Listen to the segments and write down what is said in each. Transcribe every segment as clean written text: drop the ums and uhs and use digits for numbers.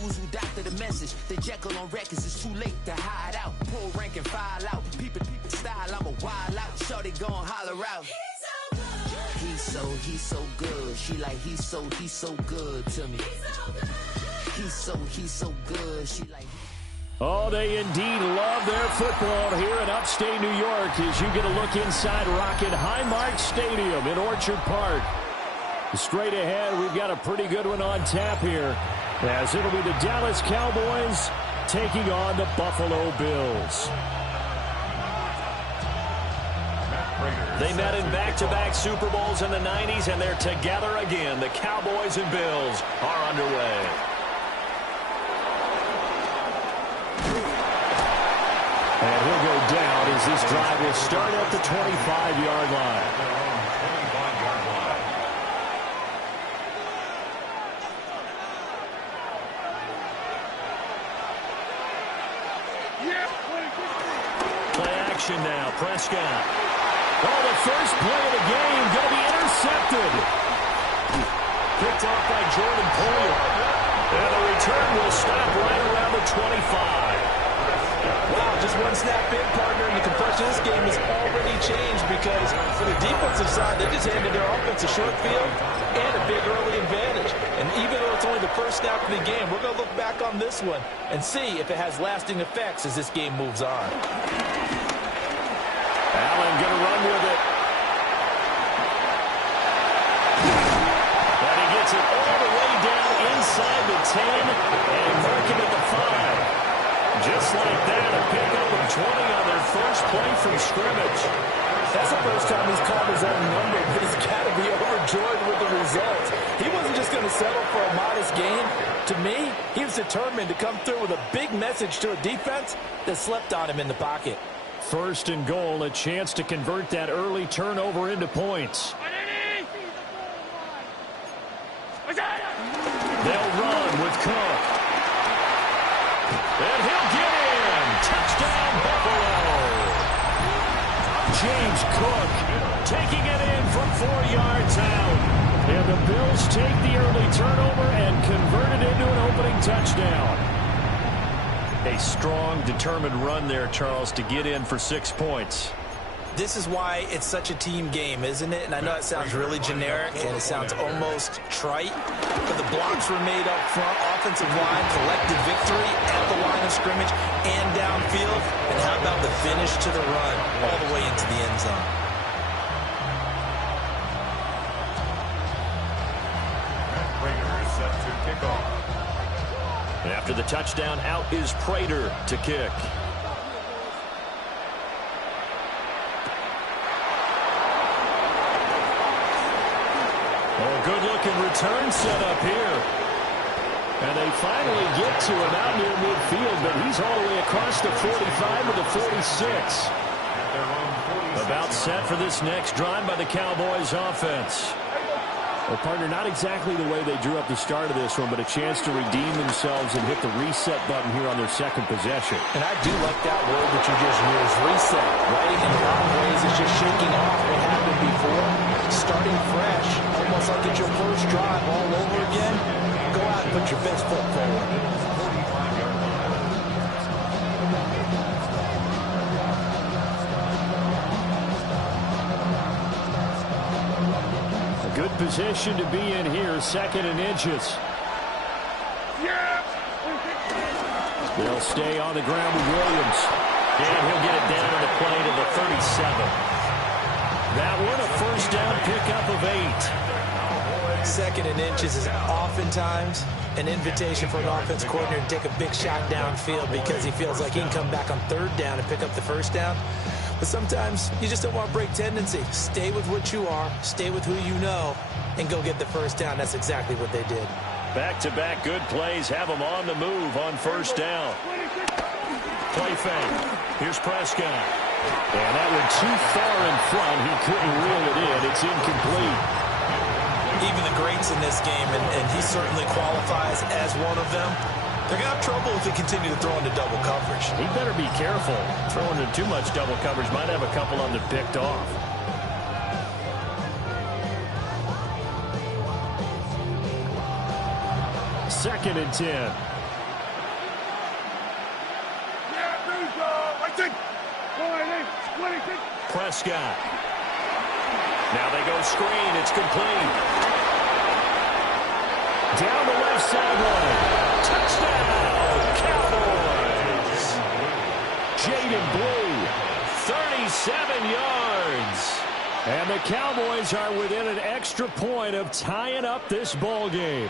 dudes who doctor the message. The Jekyll on records, it's too late to hide out. Pull rank and file out. People style, I'm a wild out. Shorty gon' holler out. He's so good. She like he's so good to me. He's so good. She like. Oh, they indeed love their football here in upstate New York as you get a look inside Rocket Highmark Stadium in Orchard Park. Straight ahead, we've got a pretty good one on tap here, as it'll be the Dallas Cowboys taking on the Buffalo Bills. They met in back-to-back Super Bowls in the 90s, and they're together again. The Cowboys and Bills are underway. And he'll go down as this drive will start at the 25-yard line. Play action now. Prescott. Oh, the first play of the game going to be intercepted. Picked off by Jordan Poyer. And the return will stop right around the 25. Wow, just one snap in, partner, and the complexion of this game has already changed because for the defensive side, they just handed their offense a short field and a big early advantage. And even though it's only the first snap of the game, we're going to look back on this one and see if it has lasting effects as this game moves on. Allen going to run with it. And he gets it all the way down inside the 10 and marking at the 5. Just like that, a pickup of 20 on their first play from scrimmage. That's the first time he's called his own number, but he's got to be overjoyed with the results. He wasn't just going to settle for a modest gain. To me, he was determined to come through with a big message to a defense that slept on him in the pocket. First and goal, a chance to convert that early turnover into points. They'll run with Cook. And he'll get in. Touchdown, Buffalo. James Cook taking it in from 4 yards out. And the Bills take the early turnover and convert it into an opening touchdown. A strong, determined run there, Charles, to get in for 6 points. This is why it's such a team game, isn't it? And I know it sounds really generic and it sounds almost trite, but the blocks were made up front, offensive line, collective victory at the line of scrimmage and downfield. And how about the finish to the run all the way into the end zone? Prater is set to kick off. After the touchdown, out is Prater to kick. Oh, good-looking return set up here. And they finally get to him out near midfield, but he's all the way across the 45 to the 46. About set for this next drive by the Cowboys offense. Well, partner, not exactly the way they drew up the start of this one, but a chance to redeem themselves and hit the reset button here on their second possession. And I do like that word that you just used, reset. Right? In a lot of ways, it's just shaking off what happened before, starting fresh, almost like it's your first drive all over again. Go out and put your best foot forward. Good position to be in here, second and inches. They'll stay on the ground with Williams. And he'll get it down to the play to the 37. That one, a first down pickup of 8. Second and inches is oftentimes an invitation for an offense coordinator to take a big shot downfield because he feels like he can come back on third down and pick up the first down. But sometimes you just don't want to break tendency. Stay with what you are, stay with who you know, and go get the first down. That's exactly what they did. Back-to-back good plays have them on the move on first down. Play fake. Here's Prescott. And that one too far in front. He couldn't reel it in. It's incomplete. Even the greats in this game, and he certainly qualifies as one of them, they're going to have trouble if they continue to throw into double coverage. He better be careful. Throwing into too much double coverage might have a couple of them picked off. Second and 10. Prescott. Now they go screen. It's complete. Down the left sideline. Touchdown, Cowboys. Jaden Blue, 37 yards. And the Cowboys are within an extra point of tying up this ball game.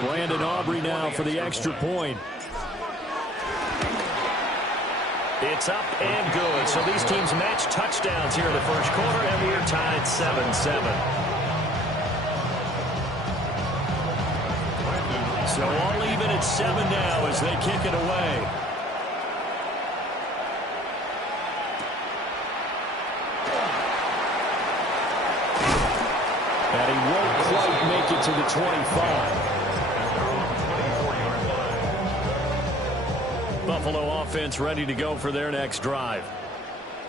Brandon Aubrey now for the extra point. It's up and good. So these teams match touchdowns here in the first quarter, and we're tied 7-7. So all even at 7 now as they kick it away. And he won't quite make it to the 25. Buffalo offense ready to go for their next drive.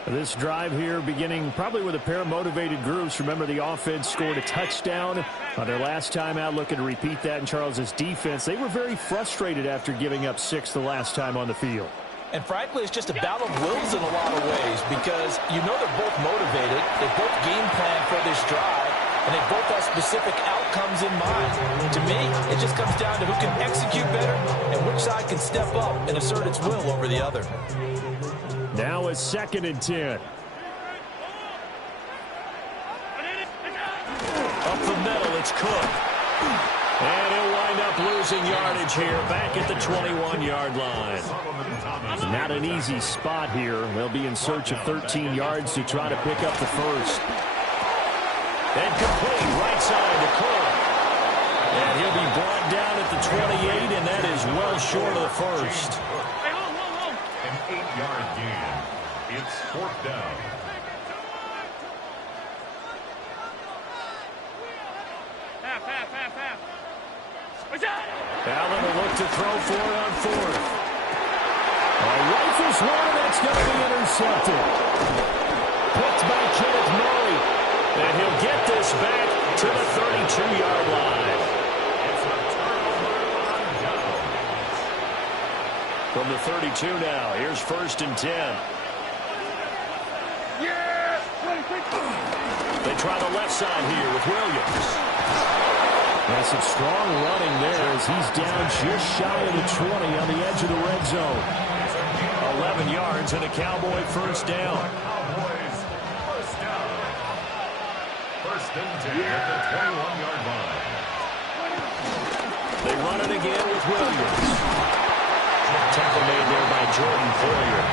This drive here beginning probably with a pair of motivated groups. Remember, the offense scored a touchdown on their last time out, looking to repeat that in Charles's defense. They were very frustrated after giving up 6 the last time on the field. And frankly, it's just a battle of wills in a lot of ways because you know they're both motivated. They both game plan for this drive, and they both have specific outcomes in mind. To me, it just comes down to who can execute better and which side can step up and assert its will over the other. Now a 2nd and 10. Up the middle, it's Cook. And he'll wind up losing yardage here back at the 21-yard line. Not an easy spot here. They'll be in search of 13 yards to try to pick up the first. And complete right side to Cook. And he'll be brought down at the 28, and that is well short of the first. An 8-yard gain. It's 4th down. Allen will look to throw for it on 4th. Rifles one, that's going to be intercepted. Picked by Kenneth Murray. And he'll get this back to the 32-yard line. It's a turnover on downs. From the 32 now, here's 1st and 10. They try the left side here with Williams. That's some strong running there as he's down just shy of the 20 on the edge of the red zone. 11 yards and a Cowboy first down. Cowboys first down. 1st and 10 at the 21-yard line. They run it again with Williams. Tackle made there by Jordan Poyer.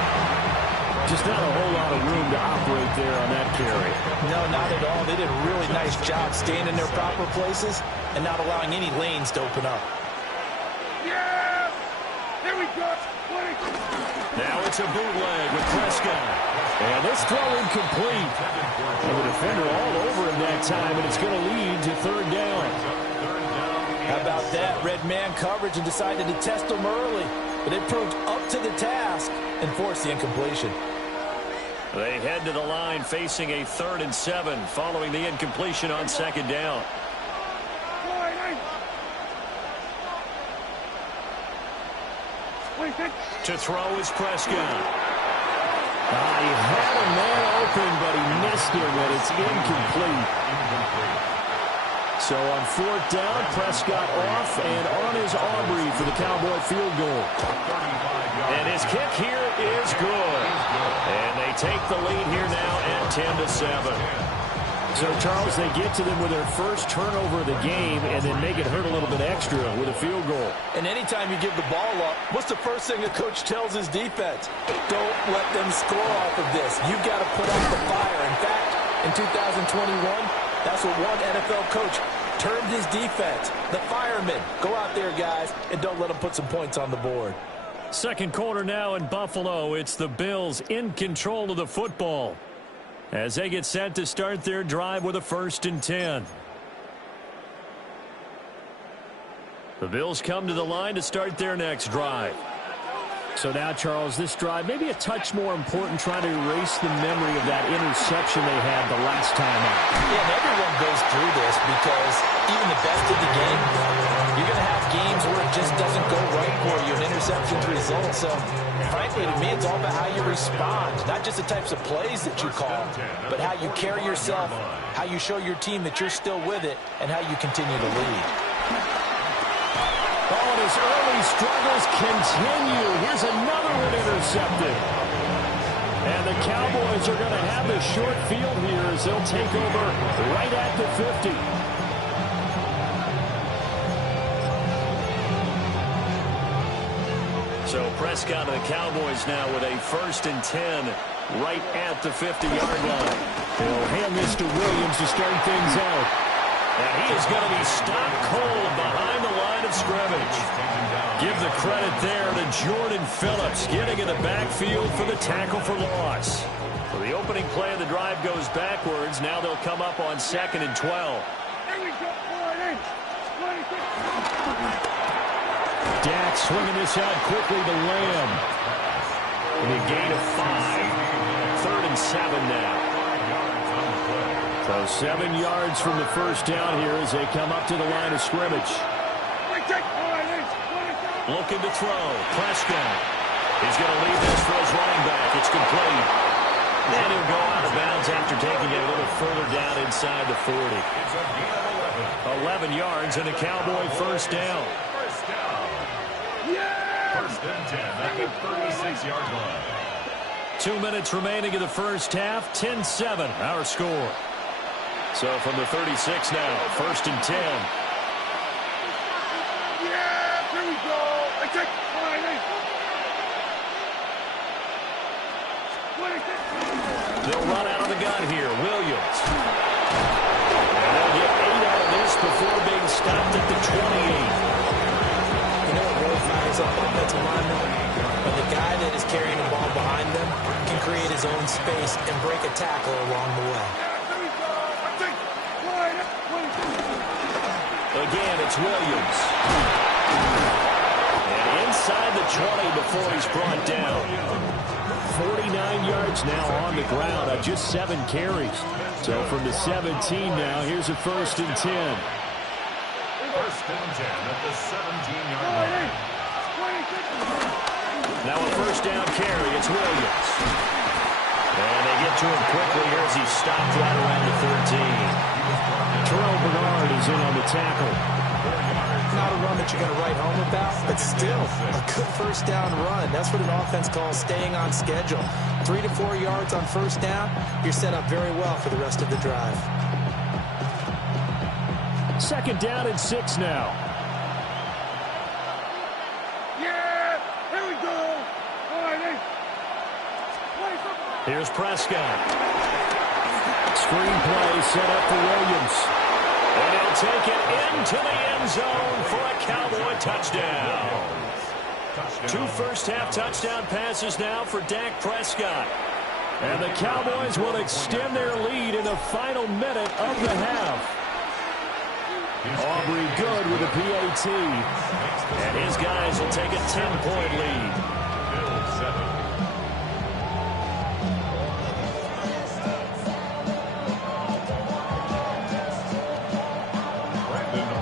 Just not a whole lot of room to operate there on that carry. No, not at all. They did a really nice job staying in their proper places and not allowing any lanes to open up. Yeah! There we go! Now it's a bootleg with Prescott. And this throw incomplete. And the defender all over him that time, and it's going to lead to 3rd down. How about that? Red man coverage and decided to test them early. But it proved up to the task and forced the incompletion. They head to the line facing a 3rd and 7 following the incompletion on 2nd down. To throw is Prescott. He had a man open, but he missed him, and it's incomplete. So on 4th down, Prescott off, and on is Aubrey for the Cowboy field goal. And his kick here is good. And they take the lead here now at 10-7. So, Charles, they get to them with their first turnover of the game and then make it hurt a little bit extra with a field goal. And anytime you give the ball up, what's the first thing the coach tells his defense? Don't let them score off of this. You've got to put out the fire. In fact, in 2021, that's what one NFL coach termed his defense. The firemen. Go out there, guys, and don't let them put some points on the board. Second quarter now in Buffalo. It's the Bills in control of the football as they get set to start their drive with a 1st and 10. The Bills come to the line to start their next drive. So now, Charles, this drive maybe a touch more important, trying to erase the memory of that interception they had the last time out. Yeah, and everyone goes through this because even the best of the game, you're going to have games where it just doesn't go right for you. An interception's the result. So, frankly, to me, it's all about how you respond. Not just the types of plays that you call, but how you carry yourself, how you show your team that you're still with it, and how you continue to lead. Oh, and his early struggles continue. Here's another one intercepted. And the Cowboys are going to have the short field here as they'll take over right at the 50. So Prescott and the Cowboys now with a 1st and 10 right at the 50-yard line. They'll hand this to Williams to start things out. And he is going to be stopped cold behind the line of scrimmage. Give the credit there to Jordan Phillips getting in the backfield for the tackle for loss. So the opening play of the drive goes backwards. Now they'll come up on 2nd and 12. Dak swinging this out quickly to Lamb. And a gain of 5. 3rd and 7 now. So 7 yards from the first down here as they come up to the line of scrimmage. Looking to throw. Prescott. He's going to leave this for his running back. It's complete. And he'll go out of bounds after taking it a little further down inside the 40. 11 yards and a Cowboy first down. 1st and 10 at the 36-yard line. 2 minutes remaining in the first half. 10-7 our score. So from the 36 now, 1st and 10. Yeah, here we go. I take They'll run out of the gun here. Williams. And they'll get 8 out of this before being stopped at the 28. You know what really fires up offensive linemen? When the guy that is carrying the ball behind them can create his own space and break a tackle along the way. Again, it's Williams. And inside the 20 before he's brought down. 49 yards now on the ground on just 7 carries. So from the 17 now, here's a 1st and 10. 1st and 10 at the 17-yard line. Now a first down carry. It's Williams. And they get to him quickly here as he's stopped right around the 13. Terrell Bernard is in on the tackle. Not a run that you're going to write home about, but still a good first down run. That's what an offense calls staying on schedule. 3 to 4 yards on first down, you're set up very well for the rest of the drive. 2nd down and 6 now. Yeah, here we go. Here's Prescott. Screenplay set up for Williams. And he'll take it into the end zone for a Cowboy touchdown. 2 first-half touchdown passes now for Dak Prescott. And the Cowboys will extend their lead in the final minute of the half. Aubrey good with a PAT. And his guys will take a 10-point lead.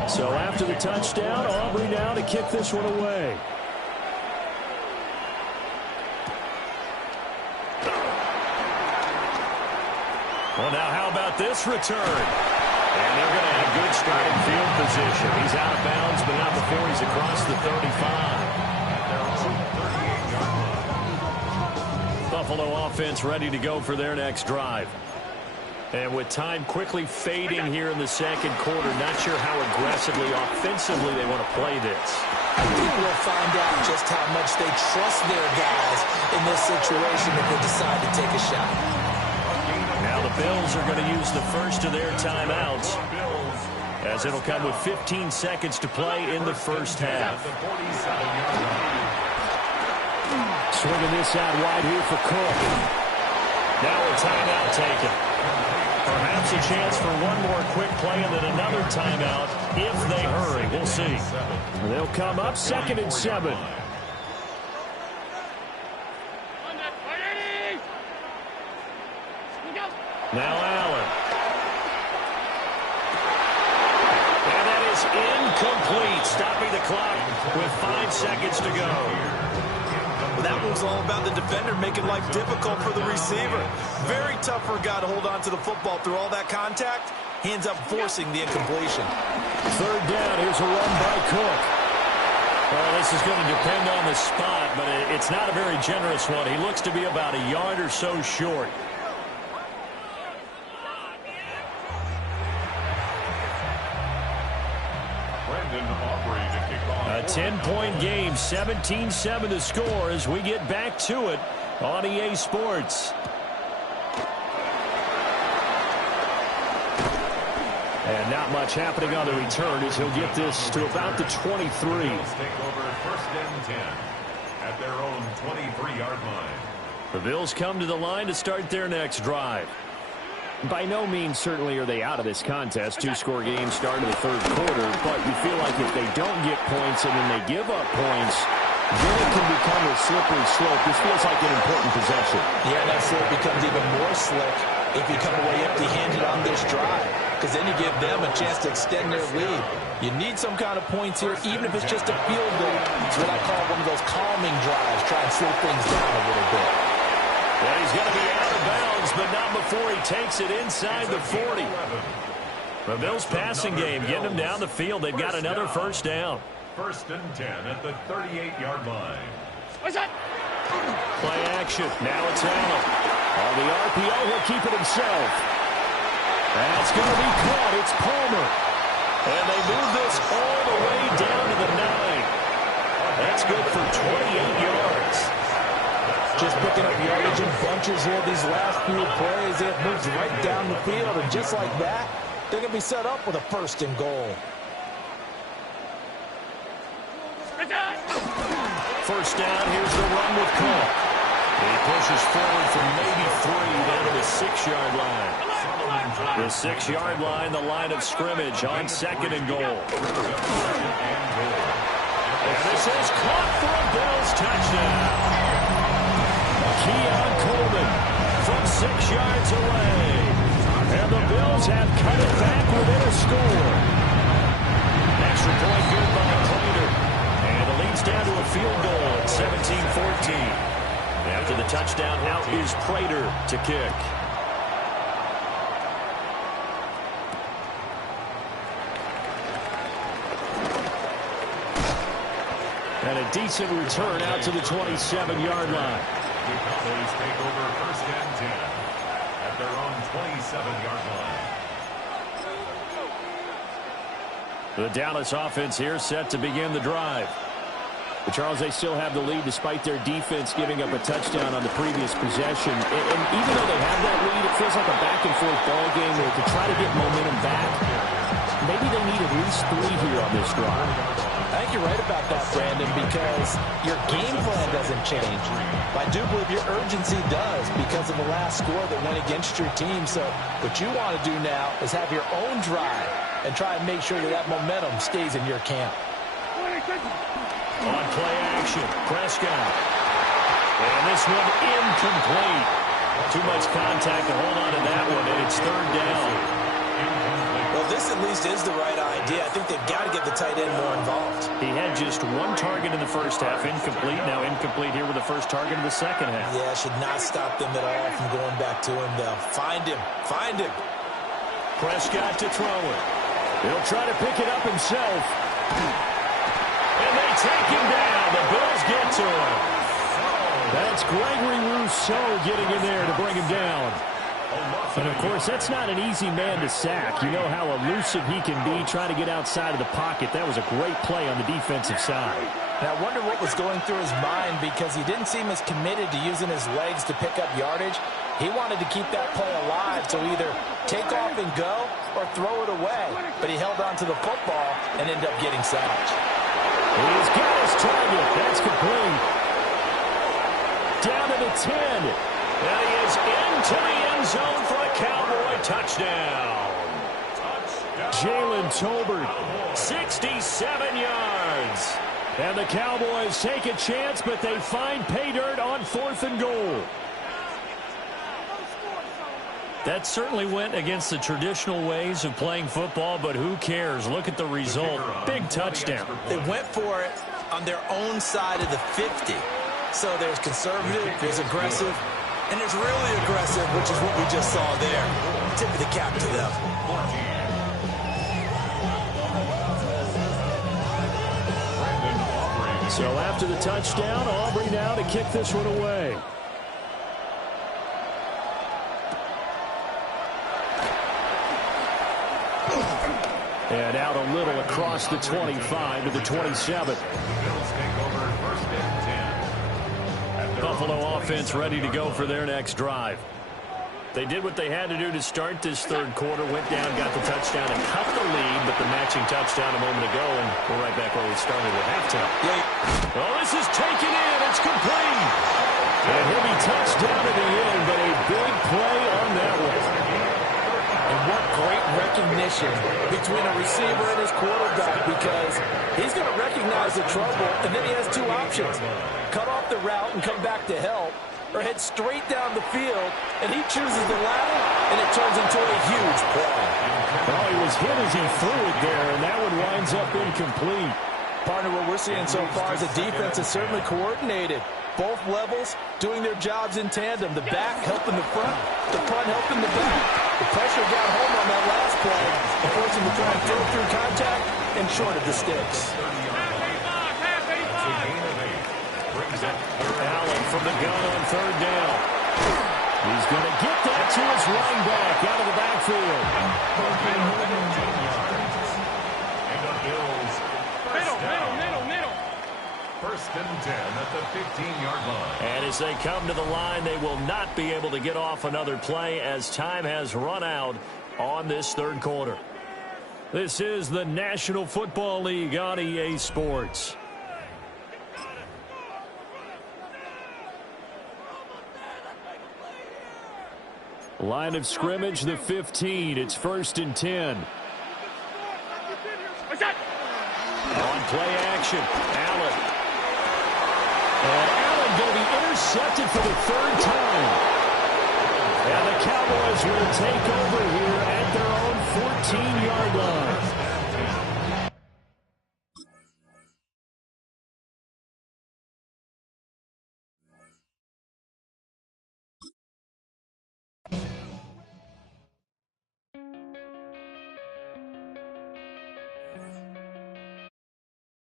So after the touchdown, Aubrey now to kick this one away. Well, now how about this return? And they're going to have good starting field position. He's out of bounds, but not before he's across the 35. Buffalo offense ready to go for their next drive. And with time quickly fading here in the second quarter, not sure how aggressively, offensively they want to play this. I think we'll find out just how much they trust their guys in this situation if they decide to take a shot. Now the Bills are going to use the first of their timeouts, as it'll come with 15 seconds to play in the first half. Swinging this out wide here for Cook. Now a timeout taken. Perhaps a chance for one more quick play and then another timeout if they hurry. We'll see. They'll come up 2nd and 7. Now Allen. And that is incomplete, stopping the clock with 5 seconds to go. Well, that move's all about the defender making life difficult for the receiver. Very tough for a guy to hold on to the football through all that contact. He ends up forcing the incompletion. 3rd down. Here's a run by Cook. Well, this is going to depend on the spot, but it's not a very generous one. He looks to be about a yard or so short. A 10-point game, 17-7 to score as we get back to it on EA Sports. And not much happening on the return as he'll get this to about the 23. Take over 1st and 10 at their own 23-yard line. The Bills come to the line to start their next drive. By no means certainly are they out of this contest. 2-score game start of the 3rd quarter, but you feel like if they don't get points and then they give up points, then it can become a slippery slope. This feels like an important possession. Yeah, that slope becomes even more slick if you come away empty-handed on this drive, because then you give them a chance to extend their lead. You need some kind of points here, even if it's just a field goal. It's what I call one of those calming drives, try and slow things down a little bit. Well, he's going to be out of bounds, but not before he takes it inside the 40. The Bills passing game getting them down the field. They've got another 1st down. 1st and 10 at the 38-yard line. What's that? Play action. Now it's Allen. On the RPO, he'll keep it himself. That's going to be caught. It's Palmer. And they move this all the way down to the 9. That's good for 28 yards. Just picking up yardage in bunches here. These last few plays, it moves right down the field. And just like that, they're going to be set up with a 1st and goal. 1st down, here's the run with Cook. He pushes forward from maybe 3 down to the 6-yard line. The 6-yard line, the line of scrimmage on 2nd and goal. And this is caught for a Bills touchdown. Keon Coleman from 6 yards away. And the Bills have cut it back within a score. Extra point good by Prater. And the lead's down to a field goal at 17-14. After the touchdown, out is Prater to kick. And a decent return out to the 27-yard line. The Cowboys take over 1st and 10 at their own 27-yard line. The Dallas offense here set to begin the drive. But Charles, they still have the lead despite their defense giving up a touchdown on the previous possession. And even though they have that lead, it feels like a back-and-forth ball game where to try to get momentum back, maybe they need at least 3 here on this drive. I think you're right about that, Brandon, because your game plan doesn't change. I do believe your urgency does because of the last score that went against your team. So what you want to do now is have your own drive and try and make sure that that momentum stays in your camp. On play action, Prescott. And this one incomplete. Too much contact to hold on to that one, and it's 3rd down. Well, this at least is the right idea. I think they've got to get the tight end more involved. He had just 1 target in the 1st half, incomplete. Now incomplete here with the 1st target in the 2nd half. Yeah, should not stop them at all from going back to him, though. Find him. Find him. Prescott to throw it. He'll try to pick it up himself. And they take him down. The Bills get to him. That's Gregory Rousseau getting in there to bring him down. And, of course, that's not an easy man to sack. You know how elusive he can be trying to get outside of the pocket. That was a great play on the defensive side. And I wonder what was going through his mind because he didn't seem as committed to using his legs to pick up yardage. He wanted to keep that play alive to either take off and go or throw it away. But he held on to the football and ended up getting sacked. He's got his target. That's complete. Down to the 10. And he is into the end zone for a Cowboy touchdown. Jalen Tolbert, 67 yards. And the Cowboys take a chance, but they find pay dirt on 4th and goal. That certainly went against the traditional ways of playing football, but who cares? Look at the result. Big touchdown. They went for it, on their own side of the 50. So there's conservative, there's aggressive, and there's really aggressive, which is what we just saw there. Tip of the cap to them. So after the touchdown, Aubrey now to kick this one away. And out a little across the 25 to the 27. Buffalo offense ready to go for their next drive. They did what they had to do to start this third quarter, went down, got the touchdown, and cut the lead, but the matching touchdown a moment ago, and we're right back where we started at halftime. Oh, this is taken in. It's complete. And he'll be touchdown at the end, but a big play on that one. And what great recognition between a receiver and his quarterback, because he's going to recognize the trouble, and then he has two options. Cut off the route and come back to help, or head straight down the field, and he chooses the latter, and it turns into a huge play. Oh, he was hit as he threw it there, and that one winds up incomplete. Partner, what we're seeing so far is the defense is certainly coordinated. Both levels doing their jobs in tandem. The back helping the front helping the back. The pressure got home on that last play and forced him to try and throw through contact and short of the sticks. Allen from the gun on third down. He's going to get that to his running back out of the backfield. Middle. First and 10 at the 15-yard line. And as they come to the line, they will not be able to get off another play as time has run out on this third quarter. This is the National Football League on EA Sports. Line of scrimmage, the 15. It's first and 10. On play action, Allen. And Allen going to be intercepted for the third time. And the Cowboys will take over here at their own 14-yard line.